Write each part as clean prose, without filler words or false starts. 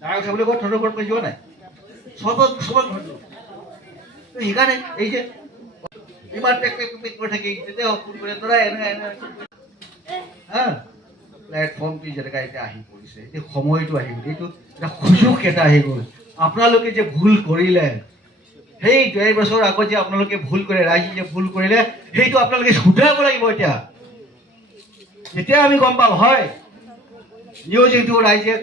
ডাঙৰ কথা বুলি কয় তহঁতৰ ঘৰত মই যোৱা নাই চবক ঘৰটো সেইকাৰণে এই যে ইমান পেক কৰি থাকি তেতিয়া ফোন কৰে তৰা প্লেটফৰ্মটো যেনেকৈ এতিয়া আহি পৰিছে এই সময়টো আহি গ'ল এইটো এটা সুযোগ এটা আহি গ'ল আপোনালোকে যে ভুল কৰিলে সেই 2 বছৰ আগত যে আপোনালোকে ভুল কৰে ৰাইজে যে ভুল কৰিলে সেইটো আপোনালোকে শুধৰাব লাগিব এতিয়া আমি গম পাম হয় নিয়োজিত ৰাইজে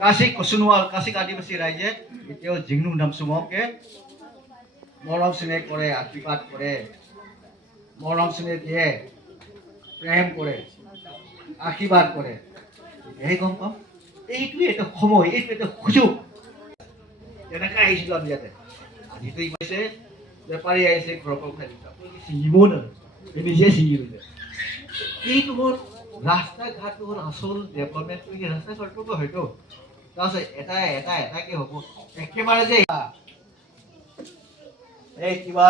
কাশিক সোণোৱাল কাশিক আদিবাসী ৰাইজে এতিয়াও জিংনু নামচুমকে মৰম স্নেহ কৰে আশীৰ্বাদ কৰে মৰম স্নেহ দিয়ে প্ৰেম কৰে আশীৰ্বাদ কৰে এই গম পাম এইটোৱে এটা সময় এইটো এটা সুযোগ যেনেকৈ আহিছিলোঁ আমি ইয়াতে আজিতো ইমানে বেপাৰী আহিছে ঘৰৰ পৰা উঠাই দিছে আপোনালোকে ছিঙিবও নাজানে নিজে ছিঙি লৈছে এইটো হ'ল ৰাস্তা ঘাটটো হ'ল আচল ডেভেলপমেণ্টটো এই ৰাস্তা ঘাটটো হয়তো তাৰপিছত এটাকে হ'ব একেবাৰে যে এই কিবা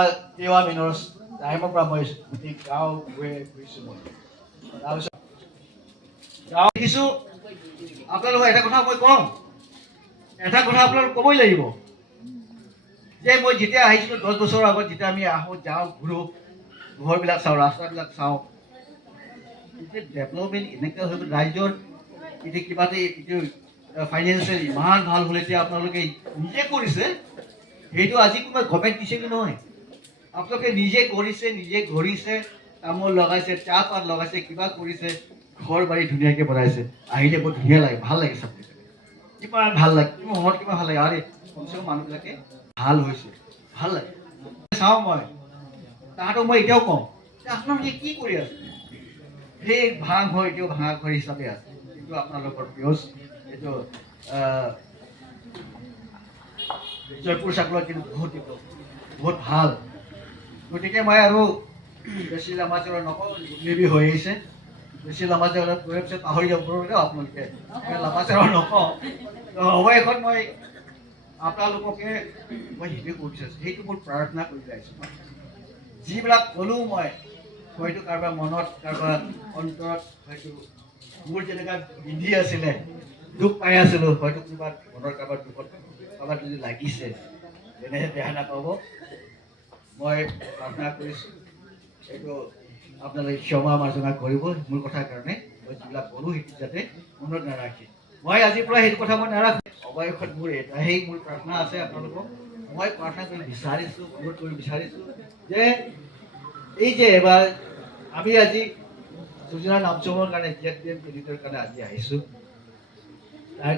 মিনৰ টাইমৰ পৰা মই গোটেই গাঁও ঘূৰিছোঁ মই তাৰপিছত গাঁও দেখিছোঁ আপোনালোকক এটা কথা মই ক'ম এটা কথা আপোনালোক ক'বই লাগিব যে মই যেতিয়া আহিছিলোঁ 10 বছৰৰ আগত যেতিয়া আমি আহোঁ যাওঁ ঘূৰোঁ ঘৰবিলাক চাওঁ ৰাস্তাবিলাক চাওঁ এতিয়া ডেভেলপমেণ্ট এনেকৈ হৈ গ'ল ৰাইজৰ এতিয়া কিবা এটা ফাইনেন্সিয়েল ইমান ভাল হ'ল এতিয়া আপোনালোকে নিজে কৰিছে সেইটো আজি কোনোবা গভৰ্ণমেণ্ট দিছেগৈ নহয় আপোনালোকে নিজে কৰিছে নিজে ঘূৰিছে তামোল লগাইছে চাহপাত লগাইছে কিবা কৰিছে ঘৰ বাৰী ধুনীয়াকৈ বনাইছে আহিলে বৰ ধুনীয়া লাগে ভাল লাগে চাবলৈ কিমান ভাল লাগে মনত কিমান ভাল লাগে আৰে কমচে কম মানুহবিলাকে ভাল হৈছে ভাল লাগে চাওঁ মই তাহাঁতক মই এতিয়াও কওঁ যে আপোনালোকে কি কৰি আছে সেই ভাঙ ঘৰ এতিয়াও ভাঙা ঘৰ হিচাপে আছে এইটো আপোনালোকৰ পিয়জ এইটো জয়পুৰ চাকলত কিন্তু বহুত ভাল গতিকে মই আৰু বেছি লামাচৰৰ নকওঁ নিবি হৈ আহিছে বেছি লামাচৰ গৈ পিছত পাহৰি যাব পাৰিব আপোনালোকে লামাচৰৰ নকওঁ অৱশেষত মই আপোনালোককে মই সেইটোৱে ক'ব বিচাৰিছোঁ সেইটো মোৰ প্ৰাৰ্থনা কৰি আহিছোঁ যিবিলাক ক'লোঁ মই হয়তো কাৰোবাৰ মনত কাৰোবাৰ অন্তৰত হয়তো মোৰ যেনেকুৱা বিধি আছিলে দুখ পাই আছিলোঁ হয়তো কোনোবা মনৰ কাৰোবাৰ দুখত কাৰোবাৰ যদি লাগিছে তেনেহে বেয়া নাপাব মই প্ৰাৰ্থনা কৰিছোঁ এইটো আপোনালোকে ক্ষমা মাৰ্জনা কৰিব মোৰ কথাৰ কাৰণে মই যিবিলাক ক'লোঁ সেইটো যাতে মনত নাৰাখে মই আজিৰ পৰা সেইটো কথা মই নাৰাখোঁ অৱশেষত মোৰ এটাই মোৰ প্ৰাৰ্থনা আছে আপোনালোকক মই প্ৰাৰ্থনা কৰি বিচাৰিছোঁ অনুৰোধ কৰি বিচাৰিছোঁ যে এই যে এবাৰ আমি আজি যোজনা নামচমৰ কাৰণে জিএফপিএম ক্ৰেডিটৰ কাৰণে আজি আহিছোঁ